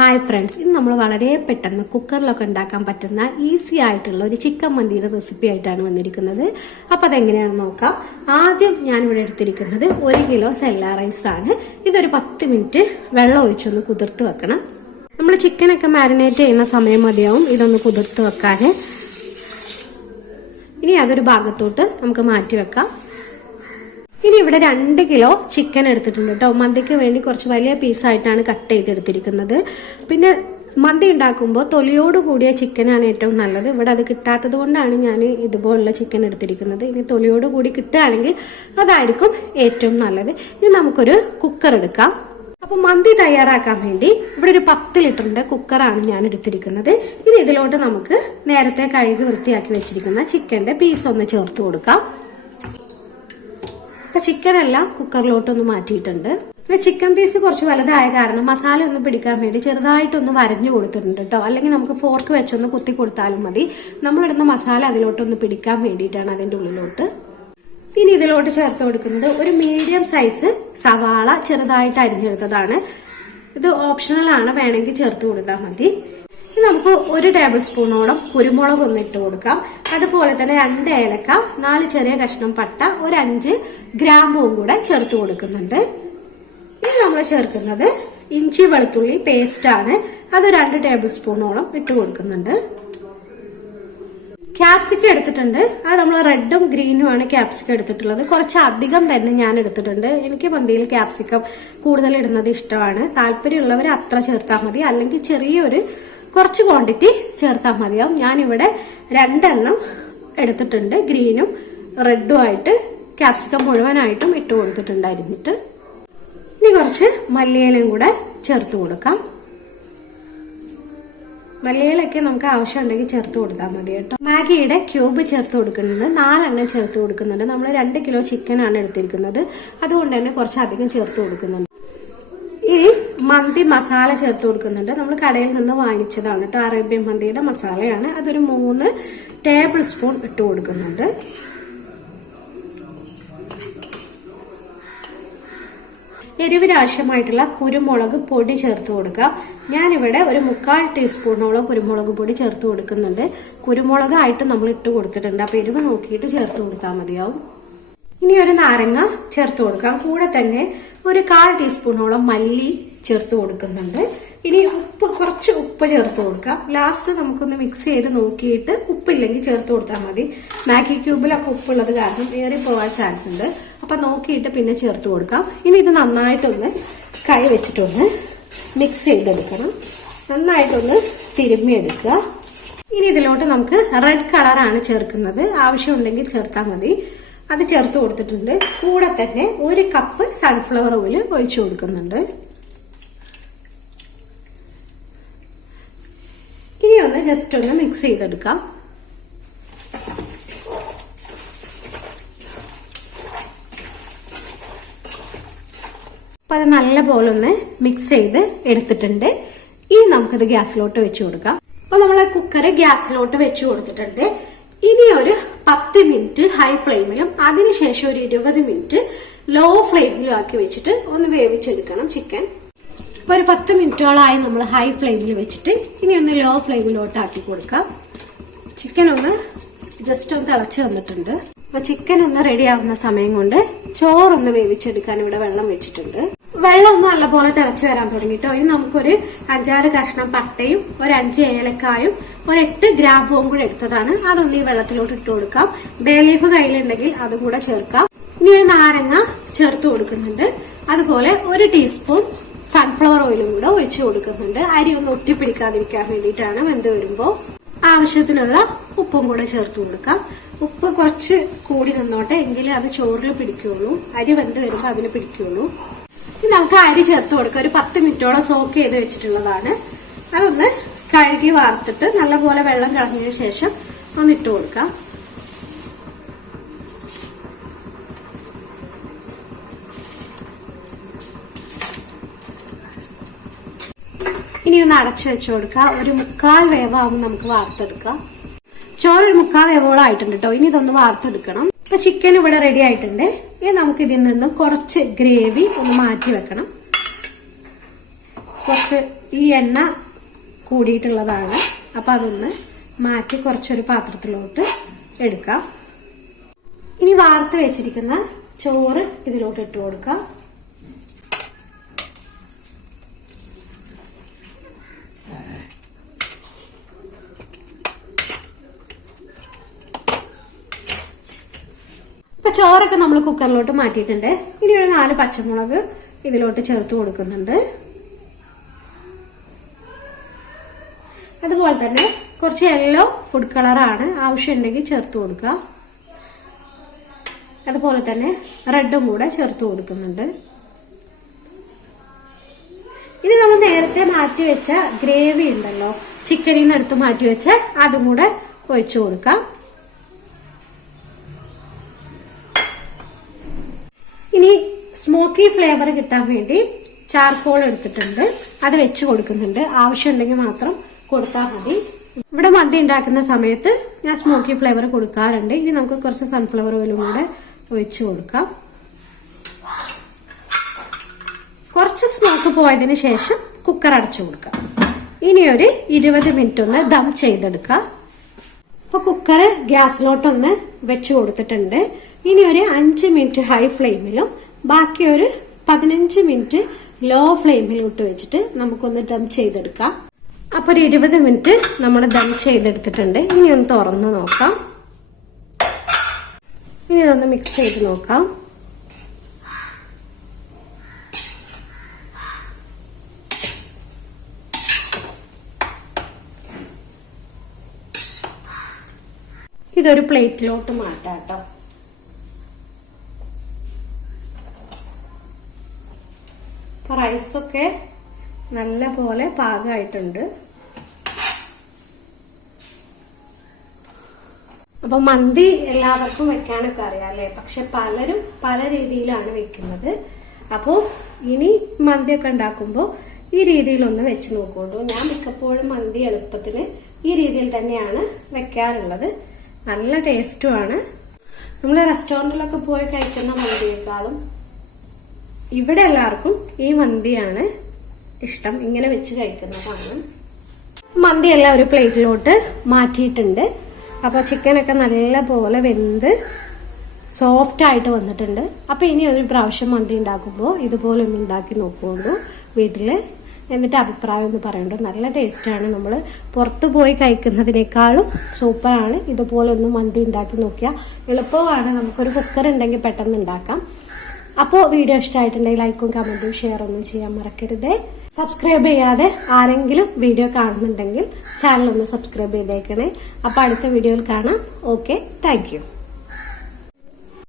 Hi friends ഇന്ന് നമ്മൾ വളരെ പെട്ടെന്ന് കുക്കറിലൊക്കെ ഉണ്ടാക്കാൻ പറ്റുന്ന ഈസി ആയിട്ടുള്ള ഒരു ചിക്കൻ മന്തിയുടെ റെസിപ്പി ആയിട്ടാണ് വന്നിരിക്കുന്നത്. അപ്പോൾ അതെങ്ങനെയാണെന്ന് നോക്കാം. ആദ്യം ഞാനിവിടെ എടുത്തിരിക്കുന്നത് ഒരു കിലോ സെല്ല റൈസ് ആണ്. ഇതൊരു പത്ത് മിനിറ്റ് വെള്ളം ഒഴിച്ചൊന്ന് കുതിർത്ത് വെക്കണം. നമ്മൾ ചിക്കനൊക്കെ മാരിനേറ്റ് ചെയ്യുന്ന സമയം മതിയാവും. ഇതൊന്ന് കുതിർത്ത് വെക്കാൻ ഇനി അതൊരു ഭാഗത്തോട്ട് നമുക്ക് മാറ്റി വെക്കാം. ഇനി ഇവിടെ രണ്ട് കിലോ ചിക്കൻ എടുത്തിട്ടുണ്ട് കേട്ടോ മന്തിക്ക് വേണ്ടി കുറച്ച് വലിയ പീസായിട്ടാണ് കട്ട് ചെയ്തെടുത്തിരിക്കുന്നത്. പിന്നെ മന്തി ഉണ്ടാക്കുമ്പോൾ തൊലിയോട് കൂടിയ ചിക്കനാണ് ഏറ്റവും നല്ലത്. ഇവിടെ അത് കിട്ടാത്തത് കൊണ്ടാണ് ഞാൻ ഇതുപോലുള്ള ചിക്കൻ എടുത്തിരിക്കുന്നത്. ഇനി തൊലിയോട് കൂടി കിട്ടുകയാണെങ്കിൽ അതായിരിക്കും ഏറ്റവും നല്ലത്. ഇനി നമുക്കൊരു കുക്കർ എടുക്കാം. അപ്പോൾ മന്തി തയ്യാറാക്കാൻ വേണ്ടി ഇവിടെ ഒരു പത്ത് ലിറ്ററിന്റെ കുക്കറാണ് ഞാൻ എടുത്തിരിക്കുന്നത്. ഇനി ഇതിലോട്ട് നമുക്ക് നേരത്തെ കഴുകി വൃത്തിയാക്കി വെച്ചിരിക്കുന്ന ചിക്കന്റെ പീസ് ഒന്ന് ചേർത്ത് കൊടുക്കാം. ഇപ്പൊ ചിക്കൻ എല്ലാം കുക്കറിലോട്ടൊന്ന് മാറ്റിയിട്ടുണ്ട്. പിന്നെ ചിക്കൻ പീസ് കുറച്ച് വലുതായ കാരണം മസാല ഒന്ന് പിടിക്കാൻ വേണ്ടി ചെറുതായിട്ടൊന്ന് വരഞ്ഞു കൊടുത്തിട്ടുണ്ട് കേട്ടോ അല്ലെങ്കിൽ നമുക്ക് ഫോർക്ക് വെച്ചൊന്ന് കുത്തി കൊടുത്താലും മതി. നമ്മളിടുന്ന മസാല അതിലോട്ടൊന്ന് പിടിക്കാൻ വേണ്ടിയിട്ടാണ് അതിന്റെ ഉള്ളിലോട്ട്. ഇനി ഇതിലോട്ട് ചേർത്ത് കൊടുക്കുന്നത് ഒരു മീഡിയം സൈസ് സവാള ചെറുതായിട്ട് അരിഞ്ഞെടുത്തതാണ്. ഇത് ഓപ്ഷണലാണ് വേണമെങ്കിൽ ചേർത്ത് കൊടുത്താൽ മതി. നമുക്ക് ഒരു ടേബിൾ സ്പൂണോളം കുരുമുളക് ഒന്ന് ഇട്ട് കൊടുക്കാം. അതുപോലെ തന്നെ രണ്ട് ഏലക്ക നാല് ചെറിയ കഷ്ണം പട്ട ഒരു അഞ്ച് ഗ്രാമ്പും കൂടെ ചേർത്ത് കൊടുക്കുന്നുണ്ട്. ഇനി നമ്മൾ ചേർക്കുന്നത് ഇഞ്ചി വെളുത്തുള്ളി പേസ്റ്റാണ് അത് രണ്ട് ടേബിൾ സ്പൂണോളം ഇട്ട് കൊടുക്കുന്നുണ്ട്. ക്യാപ്സിക്കം എടുത്തിട്ടുണ്ട്. അത് നമ്മൾ റെഡും ഗ്രീനും ആണ് ക്യാപ്സിക്കം എടുത്തിട്ടുള്ളത്. കുറച്ച് അധികം തന്നെ ഞാൻ എടുത്തിട്ടുണ്ട്. എനിക്ക് മന്തിയിൽ ക്യാപ്സിക്കം കൂടുതൽ ഇടുന്നത് ഇഷ്ടമാണ്. താല്പര്യമുള്ളവർ അത്ര ചേർത്താൽ മതി. അല്ലെങ്കിൽ ചെറിയൊരു കുറച്ച് ക്വാണ്ടിറ്റി ചേർത്താൽ മതിയാവും. ഞാനിവിടെ രണ്ടെണ്ണം എടുത്തിട്ടുണ്ട്. ഗ്രീനും റെഡും ആയിട്ട് ക്യാപ്സിക്കം മുഴുവനായിട്ടും ഇട്ട് കൊടുത്തിട്ടുണ്ടായിരുന്നിട്ട് ഇനി കുറച്ച് മല്ലിയിലയും കൂടെ ചേർത്ത് കൊടുക്കാം. മല്ലിയിലൊക്കെ നമുക്ക് ആവശ്യമുണ്ടെങ്കിൽ ചേർത്ത് കൊടുത്താൽ മതി കേട്ടോ. മാഗിയുടെ ക്യൂബ് ചേർത്ത് കൊടുക്കുന്നുണ്ട് നാലെണ്ണം ചേർത്ത് കൊടുക്കുന്നുണ്ട്. നമ്മൾ രണ്ട് കിലോ ചിക്കൻ ആണ് എടുത്തിരിക്കുന്നത്. അതുകൊണ്ട് തന്നെ കുറച്ചധികം ചേർത്ത് കൊടുക്കുന്നുണ്ട്. ഈ മന്തി മസാല ചേർത്ത് കൊടുക്കുന്നുണ്ട്. നമ്മൾ കടയിൽ നിന്ന് വാങ്ങിച്ചതാണ് കേട്ടോ. അറേബ്യൻ മന്തിയുടെ മസാലയാണ്. അതൊരു മൂന്ന് ടേബിൾ സ്പൂൺ ഇട്ട് കൊടുക്കുന്നുണ്ട്. എരിവിന് ആവശ്യമായിട്ടുള്ള കുരുമുളക് പൊടി ചേർത്ത് കൊടുക്കുക. ഞാനിവിടെ ഒരു മുക്കാൽ ടീസ്പൂണോളം കുരുമുളക് പൊടി ചേർത്ത് കൊടുക്കുന്നുണ്ട്. കുരുമുളകായിട്ട് നമ്മൾ ഇട്ട് കൊടുത്തിട്ടുണ്ട്. അപ്പം എരിവ് നോക്കിയിട്ട് ചേർത്ത് കൊടുത്താൽ മതിയാവും. ഇനി ഒരു നാരങ്ങ ചേർത്ത് കൊടുക്കാം. കൂടെ തന്നെ ഒരു കാൽ ടീസ്പൂണോളം മല്ലി ചേർത്ത് കൊടുക്കുന്നുണ്ട്. ഇനി ഉപ്പ് കുറച്ച് ഉപ്പ് ചേർത്ത് കൊടുക്കാം. ലാസ്റ്റ് നമുക്കൊന്ന് മിക്സ് ചെയ്ത് നോക്കിയിട്ട് ഉപ്പില്ലെങ്കിൽ ചേർത്ത് കൊടുത്താൽ മതി. മാഗി ക്യൂബിലൊക്കെ ഉപ്പുള്ളത് കാരണം ഏറി പോകാൻ ചാൻസ് ഉണ്ട്. അപ്പൊ നോക്കിയിട്ട് പിന്നെ ചേർത്ത് കൊടുക്കാം. ഇനി ഇത് നന്നായിട്ടൊന്ന് കൈ വെച്ചിട്ടൊന്ന് മിക്സ് ചെയ്തെടുക്കണം. നന്നായിട്ടൊന്ന് തിരുമ്മിയെടുക്കുക. ഇനി ഇതിലോട്ട് നമുക്ക് റെഡ് കളറാണ് ചേർക്കുന്നത്. ആവശ്യമുണ്ടെങ്കിൽ ചേർത്താൽ മതി. അത് ചേർത്ത് കൊടുത്തിട്ടുണ്ട്. കൂടെ തന്നെ ഒരു കപ്പ് സൺഫ്ലവർ ഓയിൽ ഒഴിച്ചു കൊടുക്കുന്നുണ്ട്. ഇനി ഒന്ന് ജസ്റ്റ് ഒന്ന് മിക്സ് ചെയ്തെടുക്കാം. അപ്പൊ അത് നല്ലപോലെ ഒന്ന് മിക്സ് ചെയ്ത് എടുത്തിട്ടുണ്ട്. ഇനി നമുക്കത് ഗ്യാസിലോട്ട് വെച്ച് കൊടുക്കാം. അപ്പൊ നമ്മൾ കുക്കർ ഗ്യാസിലോട്ട് വെച്ച് കൊടുത്തിട്ടുണ്ട്. ഇനി ഒരു പത്ത് മിനിറ്റ് ഹൈ ഫ്ലെയിമിലും അതിനുശേഷം ഒരു ഇരുപത് മിനിറ്റ് ലോ ഫ്ലെയിമിലും ആക്കി വെച്ചിട്ട് ഒന്ന് വേവിച്ചെടുക്കണം ചിക്കൻ അപ്പൊ ഒരു പത്ത് മിനിറ്റോളായി നമ്മൾ ഹൈ ഫ്ലെയിമിൽ വെച്ചിട്ട് ഇനി ഒന്ന് ലോ ഫ്ലെയിമിലോട്ട് ആക്കി കൊടുക്കാം. ചിക്കൻ ഒന്ന് ജസ്റ്റ് ഒന്ന് തിളച്ച് വന്നിട്ടുണ്ട്. അപ്പൊ ചിക്കൻ ഒന്ന് റെഡി ആവുന്ന സമയം കൊണ്ട് ചോറൊന്ന് വേവിച്ചെടുക്കാൻ ഇവിടെ വെള്ളം വെച്ചിട്ടുണ്ട്. വെള്ളം നല്ലപോലെ തിളച്ചു വരാൻ തുടങ്ങിട്ടോ ഇനി നമുക്കൊരു അഞ്ചാറ് കഷ്ണം പട്ടയും ഒരു അഞ്ച് ഏലക്കായും ഒരു എട്ട് ഗ്രാമ്പൂവും കൂടെ എടുത്തതാണ്. അതൊന്ന് ഈ വെള്ളത്തിലോട്ട് ഇട്ട് കൊടുക്കാം. ബേലീഫ് കയ്യിലുണ്ടെങ്കിൽ അതും കൂടെ ചേർക്കാം. ഇനി ഒരു നാരങ്ങ ചേർത്ത് കൊടുക്കുന്നുണ്ട്. അതുപോലെ ഒരു ടീസ്പൂൺ സൺഫ്ലവർ ഓയിലും കൂടെ ഒഴിച്ച് കൊടുക്കുന്നുണ്ട്. അരി ഒന്ന് ഒട്ടിപ്പിടിക്കാതിരിക്കാൻ വേണ്ടിയിട്ടാണ് വെന്ത് വരുമ്പോൾ ആവശ്യത്തിനുള്ള ഉപ്പും കൂടെ ചേർത്ത് കൊടുക്കാം. ഉപ്പ് കുറച്ച് കൂടി നിന്നോട്ടെ എങ്കിലേ അത് ചോറിൽ പിടിക്കുകയുള്ളൂ അരി വെന്ത് വരുമ്പോൾ അതിന് പിടിക്കുള്ളൂ. ഇനി നമുക്ക് അരി ചേർത്ത് കൊടുക്കുക ഒരു പത്ത് മിനിറ്റോളം സോക്ക് ചെയ്ത് വെച്ചിട്ടുള്ളതാണ്. അതൊന്ന് കഴുകി വാർത്തിട്ട് നല്ലപോലെ വെള്ളം കളഞ്ഞതിന് ശേഷം ഒന്ന് ഇട്ട് കൊടുക്കാം. ഇനി ഒന്ന് അടച്ചു വെച്ച് കൊടുക്കുക ഒരു മുക്കാൽ വേവാകുമ്പോൾ നമുക്ക് വാർത്തെടുക്കാം. ചോറ് ഒരു മുക്കാൽ വേവോളം ആയിട്ടുണ്ട് കേട്ടോ. ഇനി ഇതൊന്ന് വാർത്തെടുക്കണം. ഇപ്പൊ ചിക്കൻ ഇവിടെ റെഡി ആയിട്ടുണ്ട്. ഇനി നമുക്ക് ഇതിൽ നിന്ന് കുറച്ച് ഗ്രേവി ഒന്ന് മാറ്റി വെക്കണം. കുറച്ച് ഈ എണ്ണ കൂടിയിട്ടുള്ളതാണ്. അപ്പൊ അതൊന്ന് മാറ്റി കുറച്ചൊരു പാത്രത്തിലോട്ട് എടുക്കാം. ഇനി വാർത്ത് വെച്ചിരിക്കുന്ന ചോറ് ഇതിലോട്ട് ഇട്ട് കൊടുക്കാം. ഇപ്പൊ ചോറൊക്കെ നമ്മൾ കുക്കറിലോട്ട് മാറ്റിയിട്ടുണ്ട്. ഇനി ഒരു നാല് പച്ചമുളക് ഇതിലോട്ട് ചേർത്ത് കൊടുക്കുന്നുണ്ട്. അതുപോലെ തന്നെ കുറച്ച് യെല്ലോ ഫുഡ് കളറാണ് ആവശ്യമുണ്ടെങ്കിൽ ചേർത്ത് കൊടുക്കുക. അതുപോലെ തന്നെ റെഡും കൂടെ ചേർത്ത് കൊടുക്കുന്നുണ്ട്. ഇനി നമ്മൾ നേരത്തെ മാറ്റി വെച്ച ഗ്രേവി ഉണ്ടല്ലോ. ചിക്കനിൽ നിന്ന് എടുത്ത് മാറ്റി വെച്ച അതും കൂടെ ഒഴിച്ചു കൊടുക്കാം. സ്മോക്കി ഫ്ലേവർ കിട്ടാൻ വേണ്ടി ചാർക്കോൾ എടുത്തിട്ടുണ്ട്. അത് വെച്ച് കൊടുക്കുന്നുണ്ട്. ആവശ്യമുണ്ടെങ്കിൽ മാത്രം കൊടുത്താൽ മതി. ഇവിടെ മന്തി ഉണ്ടാക്കുന്ന സമയത്ത് ഞാൻ സ്മോക്കി ഫ്ലേവർ കൊടുക്കാറുണ്ട്. ഇനി നമുക്ക് കുറച്ച് സൺഫ്ലവർ ഓയിലും കൂടെ ഒഴിച്ച് കൊടുക്കാം. കുറച്ച് സ്മോക്ക് പോയതിന് ശേഷം കുക്കർ അടച്ചു കൊടുക്കാം. ഇനി ഒരു ഇരുപത് മിനിറ്റ് ഒന്ന് ദം ചെയ്തെടുക്കാം. അപ്പൊ കുക്കർ ഗ്യാസിലോട്ടൊന്ന് വെച്ച് കൊടുത്തിട്ടുണ്ട്. ഇനി ഒരു അഞ്ച് മിനിറ്റ് ഹൈ ഫ്ലെയിമിലും ബാക്കി ഒരു പതിനഞ്ച് മിനിറ്റ് ലോ ഫ്ലെയിമിൽ ഇട്ട് വെച്ചിട്ട് നമുക്കൊന്ന് ദം ചെയ്തെടുക്കാം. അപ്പോൾ ഒരു ഇരുപത് മിനിറ്റ് നമ്മൾ ദം ചെയ്തെടുത്തിട്ടുണ്ട്. ഇനി ഒന്ന് തുറന്ന് നോക്കാം. ഇനി ഇതൊന്ന് മിക്സ് ചെയ്ത് നോക്കാം. ഇതൊരു പ്ലേറ്റിലോട്ട് മാറ്റാം കേട്ടോ. റൈസൊക്കെ നല്ല പോലെ പാകമായിട്ടുണ്ട് അപ്പൊ മന്തി എല്ലാവർക്കും വെക്കാനൊക്കെ അറിയാം അല്ലേ? പക്ഷെ പലരും പല രീതിയിലാണ് വെക്കുന്നത്. അപ്പോൾ ഇനി മന്തിയൊക്കെ ഉണ്ടാക്കുമ്പോൾ ഈ രീതിയിലൊന്ന് വെച്ച് നോക്കുള്ളൂ ഞാൻ മിക്കപ്പോഴും മന്തി എളുപ്പത്തിന് ഈ രീതിയിൽ തന്നെയാണ് വെക്കാറുള്ളത്. നല്ല ടേസ്റ്റുമാണ് നമ്മൾ റെസ്റ്റോറന്റിലൊക്കെ പോയി കഴിക്കുന്ന മന്തിയേക്കാളും ഇവിടെ എല്ലാവർക്കും ഈ മന്തിയാണ് ഇഷ്ടം. ഇങ്ങനെ വെച്ച് കഴിക്കുന്നതാണ് മന്തി എല്ലാം ഒരു പ്ലേറ്റിലോട്ട് മാറ്റിയിട്ടുണ്ട്. അപ്പോൾ ചിക്കനൊക്കെ നല്ല പോലെ വെന്ത് സോഫ്റ്റ് ആയിട്ട് വന്നിട്ടുണ്ട്. അപ്പോൾ ഇനി ഒരു പ്രാവശ്യം മന്തി ഉണ്ടാക്കുമ്പോൾ ഇതുപോലെ ഒന്ന് ഉണ്ടാക്കി നോക്കുകയുള്ളൂ വീട്ടിൽ എന്നിട്ട് അഭിപ്രായം ഒന്ന് പറയുന്നുണ്ട് നല്ല ടേസ്റ്റാണ് നമ്മൾ പുറത്തു പോയി കഴിക്കുന്നതിനേക്കാളും സൂപ്പറാണ് ഇതുപോലെ ഒന്ന് മന്തി ഉണ്ടാക്കി നോക്കിയാൽ എളുപ്പമാണ്. നമുക്കൊരു കുക്കർ ഉണ്ടെങ്കിൽ പെട്ടെന്ന് ഉണ്ടാക്കാം. അപ്പോൾ വീഡിയോ ഇഷ്ടമായിട്ടുണ്ടെങ്കിൽ ലൈക്കും കമന്റും ഷെയർ ഒന്നും ചെയ്യാൻ മറക്കരുത്. സബ്സ്ക്രൈബ് ചെയ്യാതെ ആരെങ്കിലും വീഡിയോ കാണുന്നുണ്ടെങ്കിൽ ചാനൽ ഒന്ന് സബ്സ്ക്രൈബ് ചെയ്തേക്കണേ. അപ്പോൾ അടുത്ത വീഡിയോയിൽ കാണാം. Okay thank